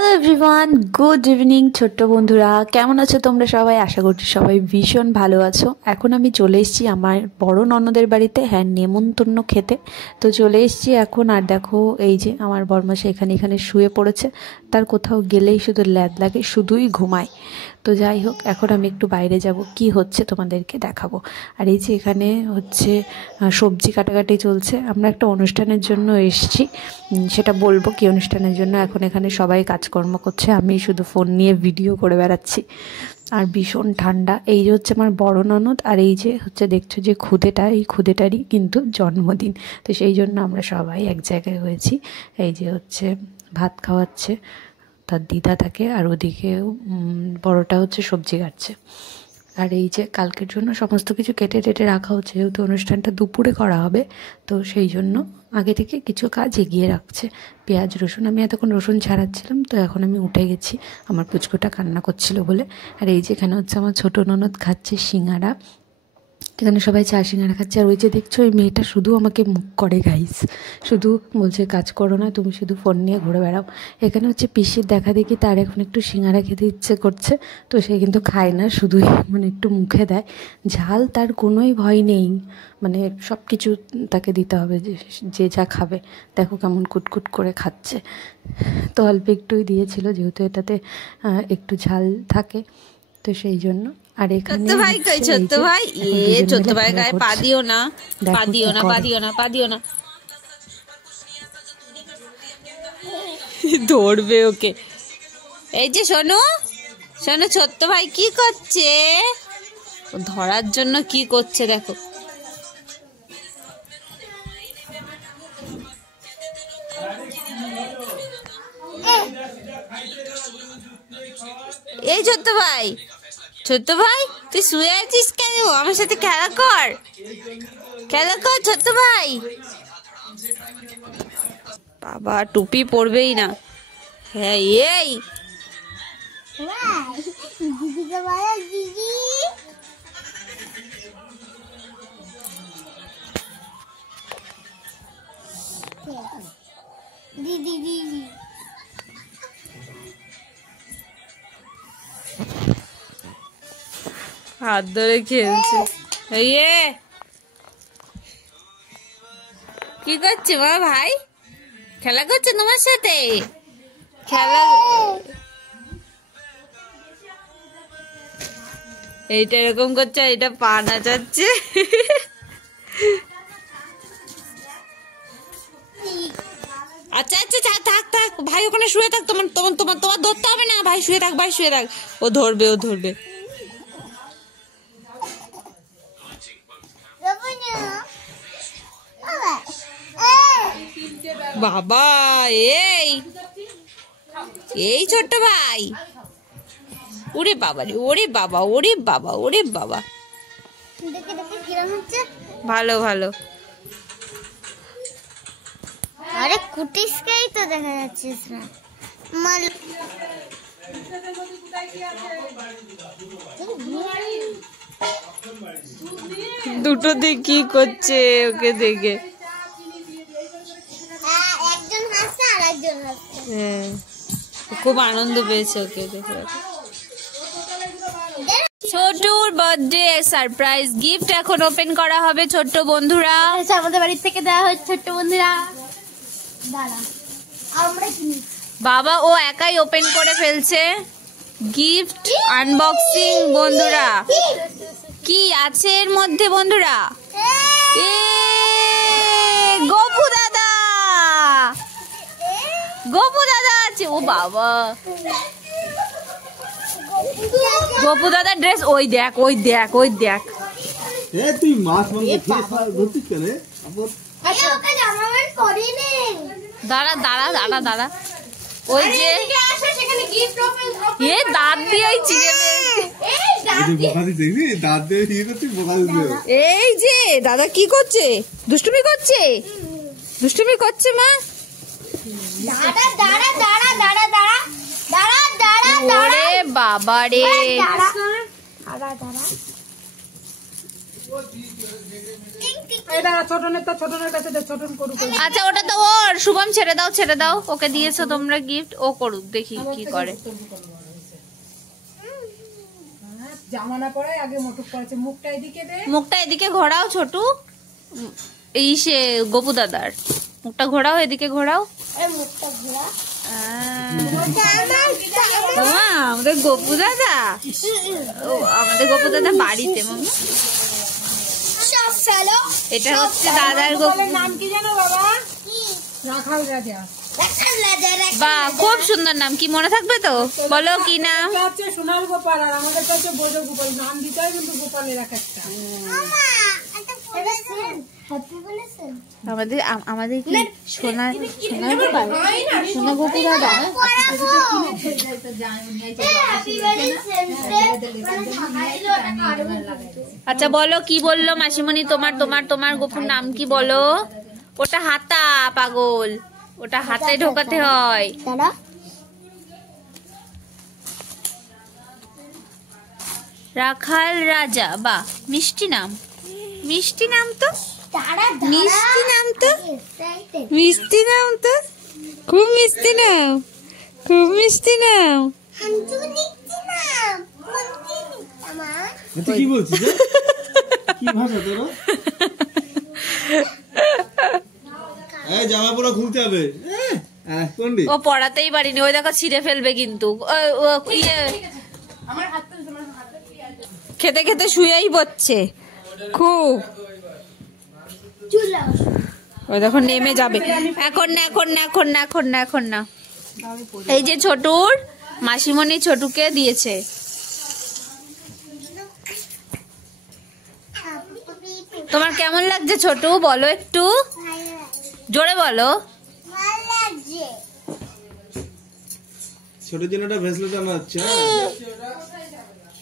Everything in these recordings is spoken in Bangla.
হ্যালো এভরিওয়ান, গুড ইভিনিং ছোট্ট বন্ধুরা, কেমন আছো তোমরা সবাই? আশা করছি সবাই ভীষণ ভালো আছো। এখন আমি চলে এসেছি আমার বড় ননদের বাড়িতে, হ্যাঁ নেমন্তন্ন খেতে। তো চলে এসেছি এখন। আর দেখো এই যে আমার বরমশাই এখানে শুয়ে পড়েছে। তার কোথাও গেলেই শুধু ল্যাদ লাগে, শুধুই ঘুমায়। তো যাই হোক, এখন আমি একটু বাইরে যাব, কি হচ্ছে তোমাদেরকে দেখাবো। আর এই যে এখানে হচ্ছে সবজি কাটাকাটি চলছে। আমরা একটা অনুষ্ঠানের জন্য এসেছি, সেটা বলবো কি অনুষ্ঠানের জন্য। এখন এখানে সবাই কাজকর্ম করছে, আমি শুধু ফোন নিয়ে ভিডিও করে বেড়াচ্ছি। আর ভীষণ ঠান্ডা। এই যে হচ্ছে আমার বড় ননদ, আর এই যে হচ্ছে দেখছো যে খুদেটা, এই খুদেটারই কিন্তু জন্মদিন। তো সেই জন্য আমরা সবাই এক জায়গায় হয়েছি। এই যে হচ্ছে ভাত খাওয়াচ্ছে তার দিদা থাকে, আর ওদিকে বড়টা হচ্ছে সবজি কাটছে। আর এই যে কালকের জন্য সমস্ত কিছু কেটে টেটে রাখা হচ্ছে, যেহেতু অনুষ্ঠানটা দুপুরে করা হবে। তো সেই জন্য আগে থেকে কিছু কাজ এগিয়ে রাখছে। পেঁয়াজ রসুন, আমি এতক্ষণ রসুন ছাড়াচ্ছিলাম, তো এখন আমি উঠে গেছি আমার পুচকুটা কান্না করছিল বলে। আর এই যে এখানে হচ্ছে আমার ছোটো ননদ খাচ্ছে সিঙ্গারা, এখানে সবাই চা সিঙ্গারা খাচ্ছে। আর ওই যে দেখছো ওই মেয়েটা শুধু আমাকে মুখ করে গাইস, শুধু বলছে কাজ করো না, তুমি শুধু ফোন নিয়ে ঘুরে বেড়াও। এখানে হচ্ছে পিসির দেখা দেখি তার এখন একটু সিঙ্গারা খেতে ইচ্ছে করছে, তো সে কিন্তু খায় না, শুধুই মানে একটু মুখে দেয়। ঝাল তার কোনোই ভয় নেই, মানে সব কিছু তাকে দিতে হবে, যে যা খাবে। দেখো কেমন কুটকুট করে খাচ্ছে। তো অল্প একটুই দিয়েছিল, যেহেতু এটাতে একটু ঝাল থাকে, তো সেই জন্য। আর এখানে ছোট্ট ভাই কই? ছোট্ট ভাই, ছোট্ট ভাই গায়ে পা দিও না, পা দিও না, পা দিও না, পা দিও না, ধরবে ওকে। এই যে শোনো শোনো, ছোট্ট ভাই কি করছে, ধরার জন্য কি করছে দেখো। এই ছোট্ট ভাই, ছোট্ট ভাই তুই শুয়ে আছিস কেন? আমার সাথে খেলা কর, খেলা কর ছোট্ট ভাই। বাবা টুপি পরবেই না। হ্যাঁ এই দিদি দিদি হাত ধরে খেলছে। কি করছে মা? ভাই খেলা করছে তোমার সাথে? খেলা এইটা এরকম করছে, এটা পা নাচাচ্ছে। আচ্ছা আচ্ছা থাক থাক ভাই, ওখানে শুয়ে থাক, তোমার তোমার তোমার তোমার ধরতে হবে না। ভাই শুয়ে থাক, ভাই শুয়ে থাক, ও ধরবে, ও ধরবে। বাবা এই এই ছোট্ট ভাই, ওরে বাবা রে, ওরে বাবা, ওরে বাবা, ওরে বাবা। ভালো ভালো। আরে কুটিসকেই তো দেখা যাচ্ছিস না। দুটো দিক কি করছে ওকে দেখে? একজন হাসছে আর একজন হাসছে। হ্যাঁ, খুব আনন্দ পেয়েছে ওকে দেখে। ছোটুর বার্থডে সারপ্রাইজ গিফট এখন ওপেন করা হবে ছোট্ট বন্ধুরা। আমাদের বাড়ি থেকে দেওয়া হচ্ছে ছোট্ট বন্ধুরা। দাঁড়া, আমরা বাবা ও একাই ওপেন করে ফেলছে গিফট আনবক্সিং। বন্ধুরা কি আছে এর মধ্যে বন্ধুরা? এ গপু দাদা, গপু দাদা আছে। ও বাবা, গপু দাদা ড্রেস। ওই দেখ, ওই দেখ, ওই দেখ। তুই মাছ ধরছিস কেন? দাঁড়া দাঁড়া দাঁড়া দাঁড়া, ওই যে দাঁত দিয়ে ওই চিড়ে এই যে দাদা কি করছে? দুষ্টুমি করছে, দুষ্টুমি করছে মা। ওরে বাবা রে, আচ্ছা ওটা তো ওর, শুভম ছেড়ে দাও, ওকে দিয়েছো তোমরা গিফট, ও করুক, দেখি কি করে। মুখটা এদিকে ঘোরাও ছোটু, এই সে গোপু দাদার মুখটা ঘোরাও, এদিকে ঘোরাও। আমাদের গোপু দাদা, আমাদের গোপু দাদা বাড়িতে মাম্মা। এটা হচ্ছে দাদার গোপু। নাম কি জানো বাবা? রাখাল রাজা। বাহ, খুব সুন্দর নাম, কি মনে থাকবে তো? বলো কি নাম? সোনার গোপাল, আর আমাদের কাছে বড় গোপাল। নাম দিতে হয় কিন্তু গোপালের এক একটা। আমাদের কি সোনার গোপাল, সোনা গোপু দাদা। আচ্ছা বলো কি বললো মাসিমণি, তোমার গোপুর নাম কি বলো? ওটা হাতা পাগল, ওটা হাতে ঢোকাতে হয়। রাখাল রাজা, বাহ মিষ্টি নাম, মিষ্টি নাম তো, মিষ্টি নাম তো, মিষ্টি নাম তো, খুব মিষ্টি নাম, খুব মিষ্টি নাম। তুই কি বলছিস? কি ভাষা তোর? এই জামা পরা খুলতে হবে। কোনটি? ও পড়াতেই পারিনি, ওই দেখো ছিঁড়ে ফেলবে কিন্তু। খেতে খেতে শুয়েই পড়ছে খুব। ওই দেখো নেমে যাবে। এখন না। এই যে ছোটুর মাসিমণি ছোটুকে দিয়েছে। তোমার কেমন লাগছে ছোটু, বলো একটু জোরে বলো। ছোট জন্য একটা ব্রেসলেট আনা হচ্ছে,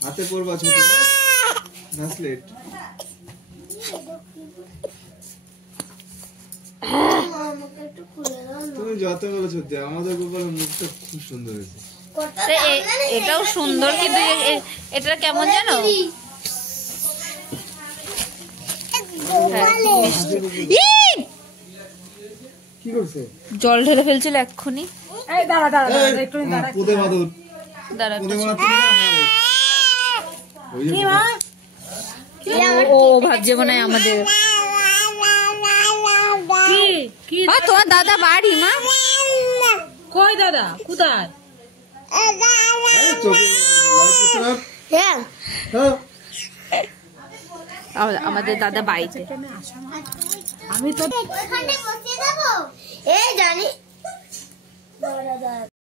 হাতে পরবা ছোট ব্রেসলেট। তুমি যত বলেছো, আমাদের গোপালের মুখটা খুব সুন্দর হয়েছে। এটাও সুন্দর, কিন্তু এটা কেমন জানো, কি করছে? জল ঢেলে ফেলছিল এক্ষুনি। ও ভাবছে মনে হয় আমাদের। তোমার দাদা বাড়ি মা? কই দাদা কোথায়? আমাদের দাদা বাড়িতে। আমি তো জানি।